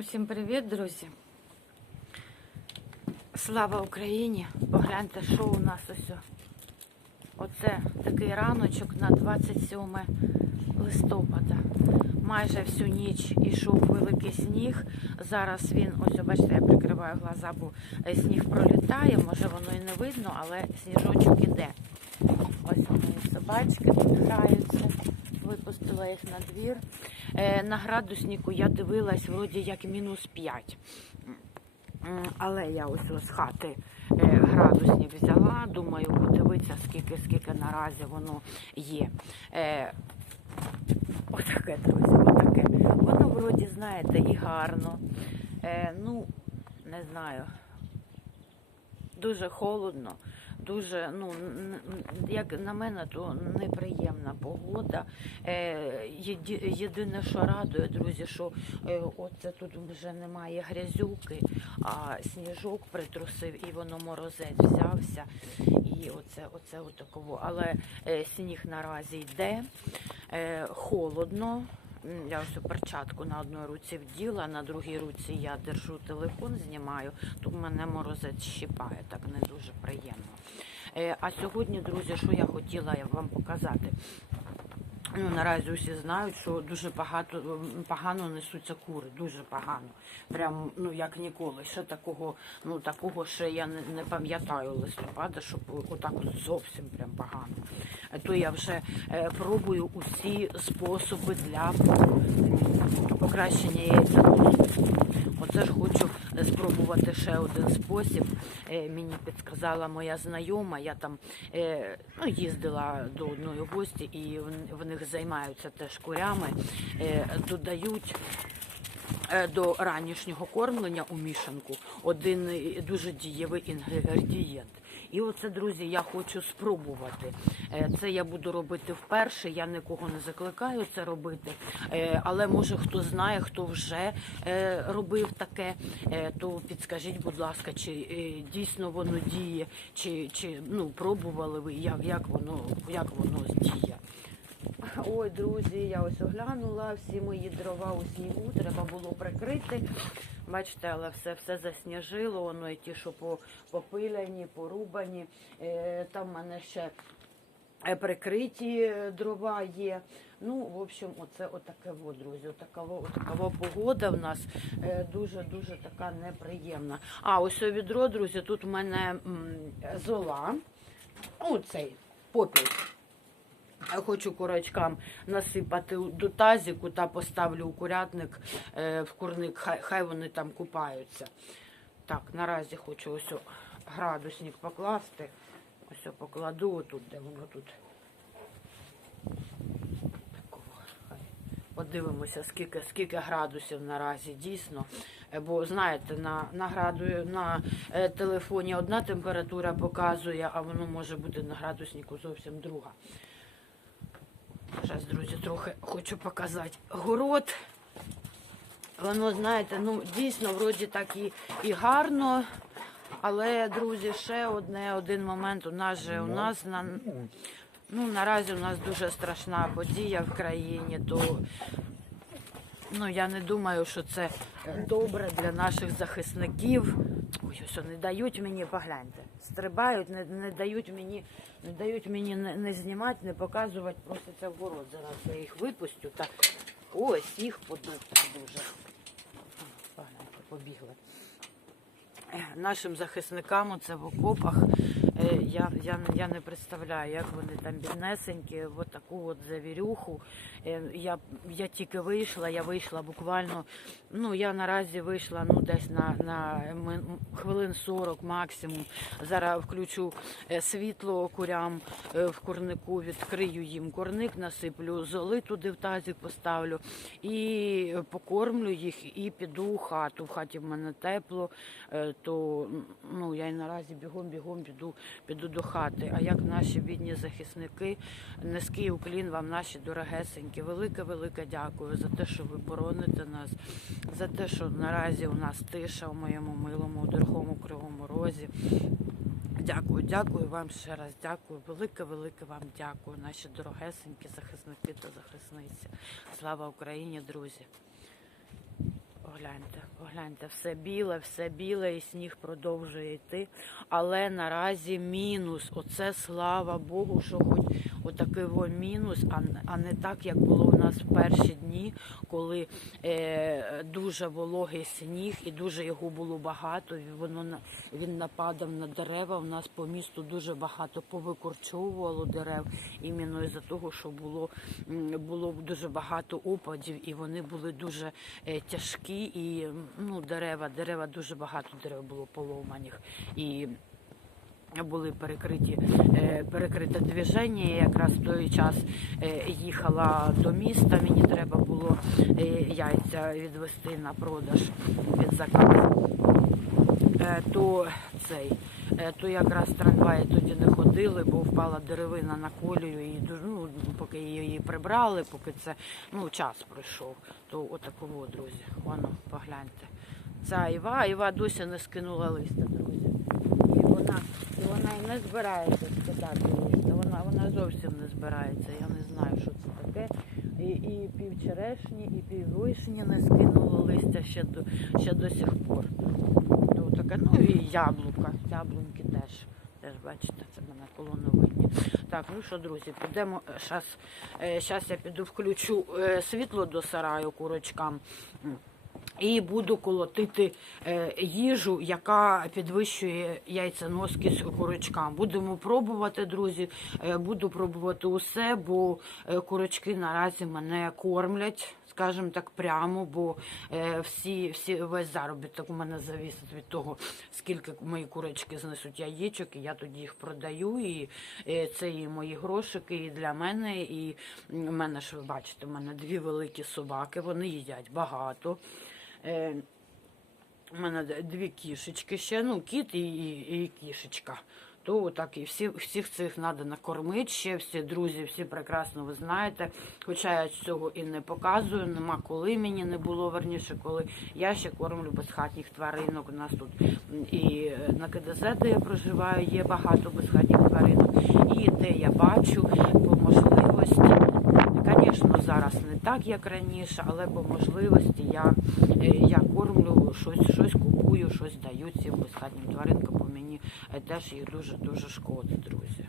Усім привіт, друзі. Слава Україні! Погляньте, що у нас ось. Оце такий раночок на 27 листопада. Майже всю ніч ішов великий сніг. Зараз він, ось бачите, я прикриваю глаза, бо е, сніг пролітає, може воно і не видно, але сніжочок іде. Ось мої собачки тут граються. Випустила їх на двір. Е, на градуснику я дивилась, вроді як мінус 5. Але я ось з хати е, градусник взяла, думаю, подивитися, скільки, скільки наразі воно є. Е, Отаке, друзі, отаке. Воно вроді, знаєте, і гарно. Ну, не знаю. Дуже холодно, дуже, ну, як на мене, то неприємна погода. Е, єдине, що радує, друзі, що е, оце тут вже немає грязюки, а сніжок притрусив і воно морозець взявся. І оце, оце отаково. Але е, сніг наразі йде, холодно. Я ось перчатку на одній руці вділа, на другій руці я держу телефон, знімаю. Тут мене морозець щипає, так не дуже приємно. Е, А сьогодні, друзі, що я хотіла вам показати. Ну, наразі усі знають, що дуже багато погано несуться кури, дуже погано. Прям ну як ніколи. Ще такого, ну такого ще я не, не пам'ятаю листопада, щоб отак зовсім прям погано. То я вже е, пробую усі способи для покращення яйця. Оце ж хочу спробувати ще один спосіб. Е, Мені підказала моя знайома. Я там е, ну, їздила до одної гості, і в- них займаються теж курями. Е, Додають до ранішнього кормлення у мішанку один дуже дієвий інгредієнт. І оце, друзі, я хочу спробувати. Е, Це я буду робити вперше. Я нікого не закликаю це робити. Е, Але може хто знає, хто вже е, робив таке, то підскажіть, будь ласка, чи дійсно воно діє, чи, чи ну, пробували ви, як, як воно як воно діє. Ой, друзі, я ось оглянула всі мої дрова у снігу, треба було прикрити. Бачите, але все все засніжило, воно і ті, що по- попиляні, порубані. Е, Там в мене ще е, прикриті е, дрова є. Ну, в общем, оце отаке во, друзі. Отакова, отакова погода в нас дуже-дуже така неприємна. А, ось о відро, друзі, тут в мене зола. Ну, цей попіл. Хочу курочкам насипати до тазіку та поставлю у курятник е, в курник, хай, хай вони там купаються. Так, наразі хочу ось градусник покласти. Ось покладу отут, де воно тут. Подивимося, скільки, скільки градусів наразі дійсно. Е, Бо знаєте, на, на, граду, на е, телефоні одна температура показує, а воно може бути на градуснику зовсім друга. Зараз, друзі, трохи хочу показати город. Воно, знаєте, ну дійсно, вроді так і, і гарно. Але, друзі, ще одне, один момент. У нас же у нас на ну наразі у нас дуже страшна подія в країні, то ну я не думаю, що це добре для наших захисників. Ой, що не дають мені, погляньте, стрибають, не, не дають мені, не дають мені не, не знімати, не показувати, просто в вгород. Зараз я їх випустю. Та ось їх подув дуже. Погляньте, побігли. Нашим захисникам це в окопах. е, Я, я, я не представляю, як вони там біднесенькі, в таку от завірюху. Е, Я, я тільки вийшла, я вийшла буквально, ну я наразі вийшла ну, десь на, на хвилин 40 максимум. Зараз включу е, світло курям в курнику, відкрию їм курник, насиплю золи туди в тазик поставлю і покормлю їх і піду у хату. В хаті в мене тепло, то ну, я й наразі бігом-бігом піду, піду до хати. А як наші бідні захисники, низький уклін вам, наші дорогесенькі, велике-велике дякую за те, що ви бороните нас, за те, що наразі у нас тиша у моєму милому, дорогому кривому розі. Дякую, дякую вам ще раз. Дякую. Велике, велике вам дякую, наші дорогесенькі захисники та захисниці. Слава Україні, друзі. Огляньте. погляньте, погляньте, все біле, все біле, і сніг продовжує йти. Але наразі мінус. Оце слава Богу, що хоч отакий во мінус, а, не так, як було у нас в перші дні, коли е, дуже вологий сніг і дуже його було багато. Воно він нападав на дерева. У нас по місту дуже багато повикорчовувало дерев, іменно із-за того, що було, було дуже багато опадів, і вони були дуже е, тяжкі. І ну, дерева, дерева дуже багато дерев було поломаних. І були перекриті е, перекрите движення. Я якраз в той час е, їхала до міста. Мені треба було е, яйця відвести на продаж під заказ. Е, То цей, е, то якраз трамваї тоді не ходили, бо впала деревина на колію, і ну, поки її прибрали, поки це ну, час пройшов, то отакого, друзі. Воно, погляньте. Ця Іва, Іва досі не скинула листа, друзі. І вона, і вона не збирається скидати листа. Вона, вона зовсім не збирається. Я не знаю, що це таке. І, і пів і пів вишні не скинуло листя ще до, ще до сих пор. Таке, ну і яблука. Яблуньки теж. Теж бачите, це в мене колоновидні. Так, ну що, друзі, підемо. Зараз я піду включу е, світло до сараю курочкам. І буду колотити е, їжу, яка підвищує яйценоскість курочкам. Будемо пробувати, друзі. Е, буду пробувати усе, бо е, курочки наразі мене кормлять, скажімо так, прямо, бо е, всі, всі весь заробіток у мене завісить від того, скільки мої курочки знесуть яєчок, і я тоді їх продаю. І е, це і мої грошики, і для мене. І в мене ж ви бачите, в мене дві великі собаки, вони їдять багато. Е, у мене дві кішечки ще, ну, кіт і, і, і кішечка. То так і всі, всіх цих треба накормити ще, всі друзі, всі прекрасно ви знаєте. Хоча я цього і не показую, нема коли мені не було верніше, коли я ще кормлю безхатніх тваринок. У нас тут і на КДЗ, де я проживаю, є багато безхатніх тваринок. І де я бачу по можливості. Звісно, зараз не так, як раніше, але по можливості я, е, я кормлю, щось, щось купую, щось даю цим безхатнім тваринкам, теж їх дуже-дуже шкода, друзі.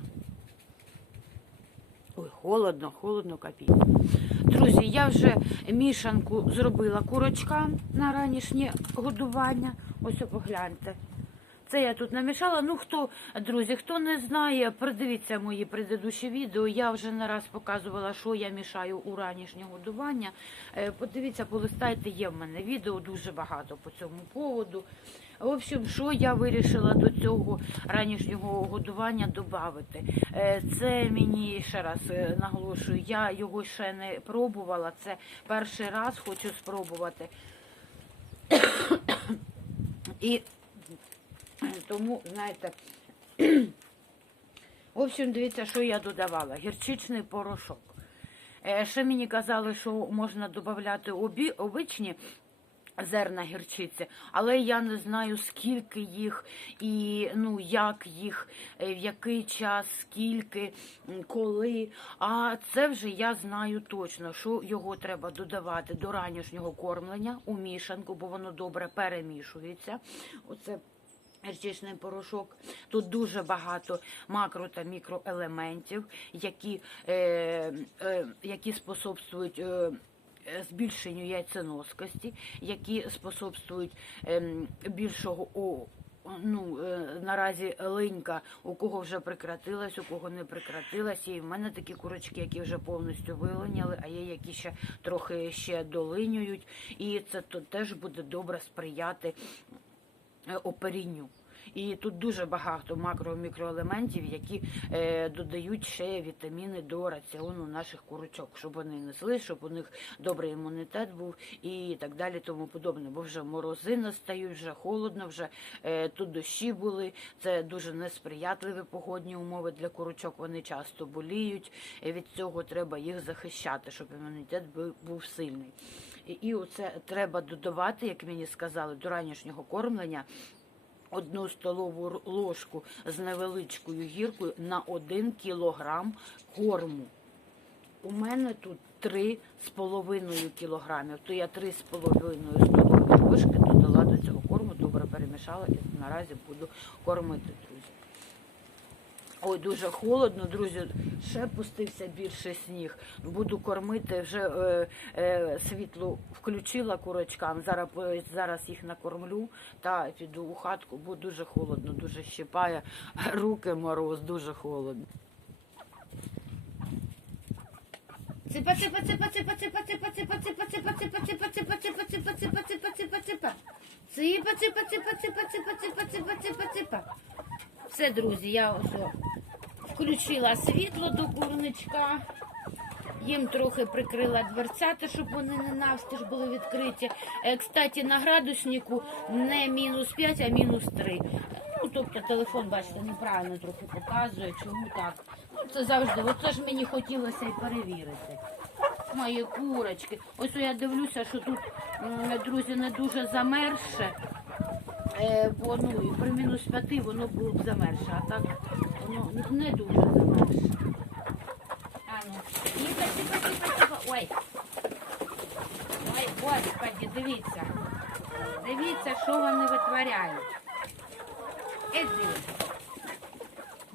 Ой, холодно, холодно капіть. Друзі, я вже мішанку зробила курочкам на ранішнє годування. Ось погляньте. Це я тут намішала. Ну хто, друзі, хто не знає, придивіться мої предыдущі відео. Я вже не раз показувала, що я мішаю у ранішнє годування. Е, Подивіться, полистайте, є в мене відео дуже багато по цьому поводу. В общем, що я вирішила до цього ранішнього годування додати? Це мені ще раз е, наголошую, я його ще не пробувала. Це перший раз хочу спробувати. І тому, знаєте, в общем, дивіться, що я додавала. Гірчичний порошок. Е, Ще мені казали, що можна додати обичні зерна гірчиці, але я не знаю, скільки їх і ну, як їх, е, в який час, скільки, коли. А це вже я знаю точно, що його треба додавати до ранішнього кормлення у мішанку, бо воно добре перемішується. Оце Гірчичний порошок. Тут дуже багато макро та мікроелементів, які, е, е, які способствують. Е, е, Збільшенню яйценоскості, які способствують ем, більшого о, ну, е, наразі линька, у кого вже прекратилась, у кого не прекратилась. І в мене такі курочки, які вже повністю вилиняли, а є які ще трохи ще долинюють. І це то теж буде добре сприяти е, оперінню. І тут дуже багато макро-мікроелементів, які е, додають ще вітаміни до раціону наших курочок, щоб вони несли, щоб у них добрий імунітет був і так далі, тому подобне. Бо вже морози настають, вже холодно, вже е, тут дощі були. Це дуже несприятливі погодні умови для курочок. Вони часто боліють. Від цього треба їх захищати, щоб імунітет був сильний. І, і оце треба додавати, як мені сказали, до ранішнього кормлення одну столову ложку з невеличкою гіркою на 1 кілограм корму. У мене тут 3,5 кілограмів. То я 3,5 столові ложки додала до цього корму, добре перемішала і наразі буду кормити. Ой, дуже холодно, друзі. Ще пустився більше сніг. Буду кормити. Вже е, е, світло включила курочкам. Зараз е, зараз їх накормлю та піду у хатку, бо дуже холодно, дуже щипає руки мороз, дуже холодно. Ципа, ципа, ципа, ципа, ципа, ципа, ципа, ципа, ципа, ципа, ципа, ципа, ципа, ципа, ципа, ципа, ципа, ципа. Ципа, ципа, ципа, ципа, ципа, ципа, ципа, ципа, ципа. Все, друзі, я ось включила світло до курничка. Їм трохи прикрила дверцята, щоб вони не навстіж були відкриті. Е, Кстати, на градуснику не мінус 5, а мінус 3. Ну, тобто телефон, бачите, неправильно трохи показує. Чому так? Ну, це завжди. Оце ж мені хотілося і перевірити. Мої курочки. Ось я дивлюся, що тут, друзі, не дуже замерзше. Е, бо ну, і при мінус 5 воно було б замерзше, а так воно не дуже замерзше. А ну, тихо, тихо, тихо, тихо. Ой. Ой, господи, дивіться. Дивіться, що вони витворяють. Іди.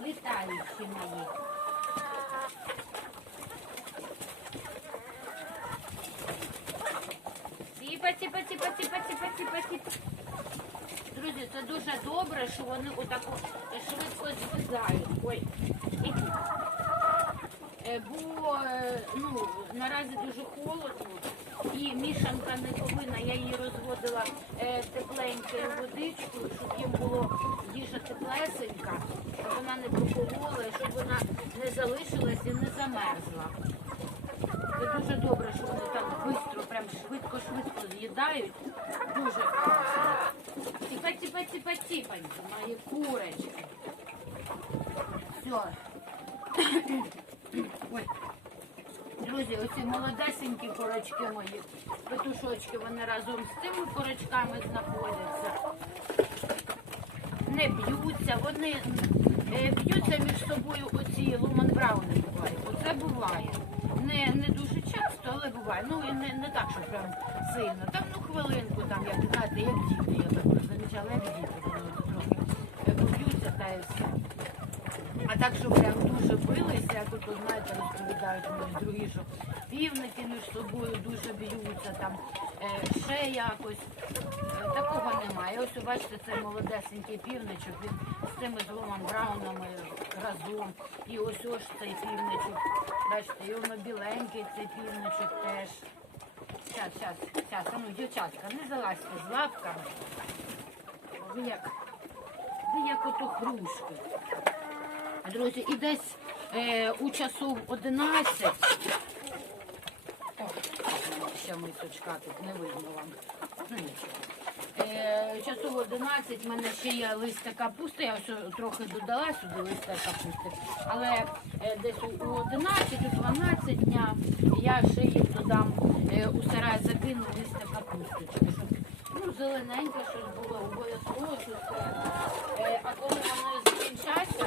Літаючі мої. Типа, типа, типа, типа, типа, типа, типа. Друзі, це дуже добре, що вони отако швидко злізають. Ой. Е, Бо е, ну, наразі дуже холодно і мішанка не повинна. Я її розводила е, тепленькою водичкою, щоб їм було їжа теплесенька, щоб вона не проколола, щоб вона не залишилась і не замерзла. Це дуже добре, що вони так швидко, прям швидко-швидко з'їдають. Дуже класно. Типа, типа, типа, типаньки, мої курочки. Все. Ой. Друзі, оці молодесенькі курочки мої, петушочки, вони разом з цими курочками знаходяться. Не б'ються, вони е, б'ються між собою оці луман брауни бувають. Оце буває. Не, не дуже часто, але буває. Ну і не, не так, що прям сильно. Там ну хвилинку, там, як знаєте, як діти, я так замічала, як діти, вони трохи б'ються поб'ються та і все. А так, що прям дуже билися, як от, знаєте, розповідають мої другі, що півники між собою дуже б'ються, там е, ще якось. Е, Такого немає. Ось бачите, цей молодесенький півничок, він з цими двома браунами разом. І ось ось цей півничок. Бачите, і воно біленький цей півничок теж. Щас, щас, щас, ну, дівчатка, не залазьте з лапками. Ви як, ви як ото хрушки. Друзі, і десь е, у часу 11. О, ще мисочка тут не видно вам. Часу 11 в мене ще є листя капусти, я ось трохи додала сюди листя капусти. Але е, десь у у 11, у 12 дня я ще їм додам е, у сарай закину листя капусточки, щоб ну, зелененьке щось було, обов'язково щось. треба. Е, а коли воно закінчаться,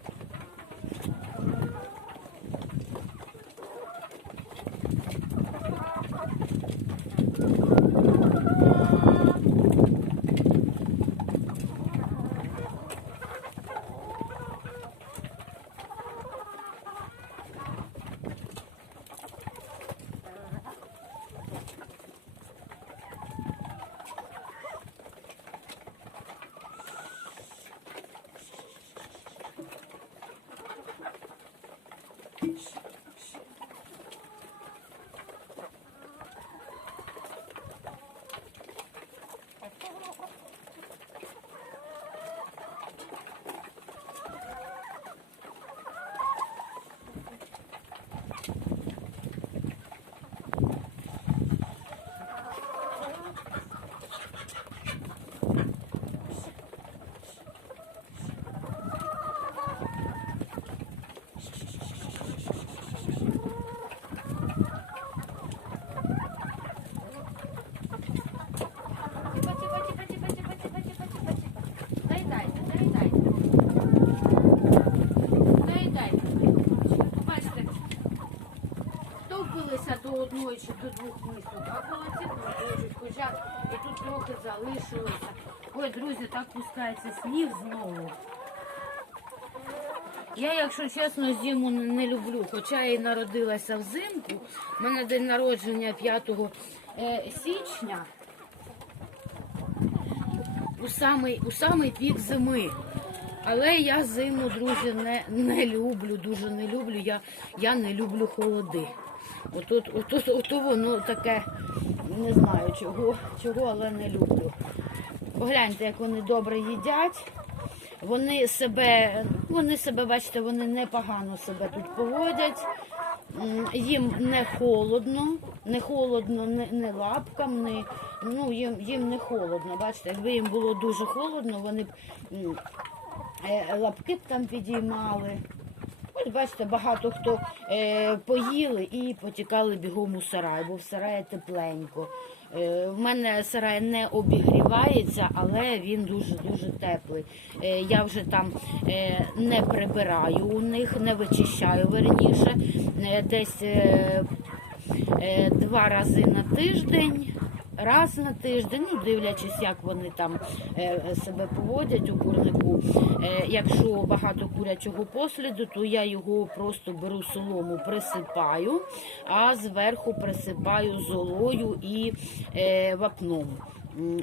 peace. Двох мисок, а колоці не хочуть, хоча і тут трохи залишилося. Ой, друзі, так пускається сніг знову. Я, якщо чесно, зиму не- не люблю, хоча я і народилася взимку. У мене день народження 5 е, січня. У самий, у самий пік зими. Але я зиму, друзі, не, не люблю, дуже не люблю. Я, я не люблю холоди. Отут, отут, ото воно таке, не знаю чого, чого, але не люблю. Погляньте, як вони добре їдять. Вони себе, вони себе, бачите, вони непогано себе тут поводять. Їм не холодно, не холодно не, не лапкам, не, ну, їм, їм не холодно. Бачите, якби їм було дуже холодно, вони б е, лапки б там підіймали. Ось бачите, багато хто е, поїли і потікали бігом у сарай, бо в сараї тепленько. Е, в мене сарай не обігрівається, але він дуже-дуже теплий. Е, я вже там е, не прибираю у них, не вичищаю верніше. Е, десь е, е, два рази на тиждень. Раз на тиждень, ну дивлячись, як вони там е, себе поводять у курнику. Е, якщо багато курячого посліду, то я його просто беру солому, присипаю, а зверху присипаю золою і е, вапном.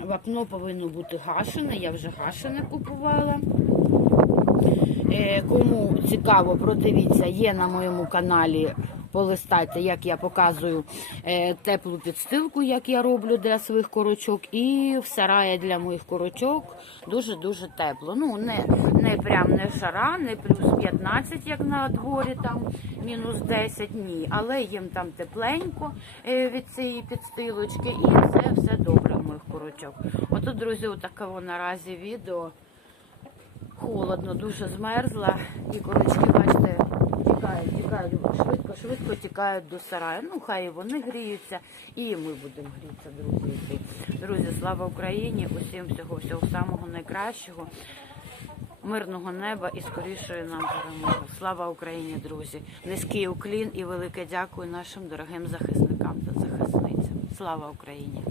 Вапно повинно бути гашене, я вже гашене купувала. Е, Кому цікаво, продивіться, є на моєму каналі. Полистайте, як я показую е, теплу підстилку, як я роблю для своїх корочок, і в сараї для моїх корочок дуже дуже тепло. Ну не, не прям не жара, не плюс 15, як на дворі, там мінус 10, ні. Але їм там тепленько е, від цієї підстилочки, і це все добре в моїх корочок. Ото, друзі, отаке наразі відео холодно, дуже змерзла. І корочки, бачите, тікають, тікають швидко, швидко тікають до сараю. Ну, хай вони гріються, і ми будемо грітися, друзі. Друзі, слава Україні! Усім всього, всього самого найкращого. Мирного неба і скорішої нам перемоги. Слава Україні, друзі! Низький уклін і велике дякую нашим дорогим захисникам та захисницям. Слава Україні!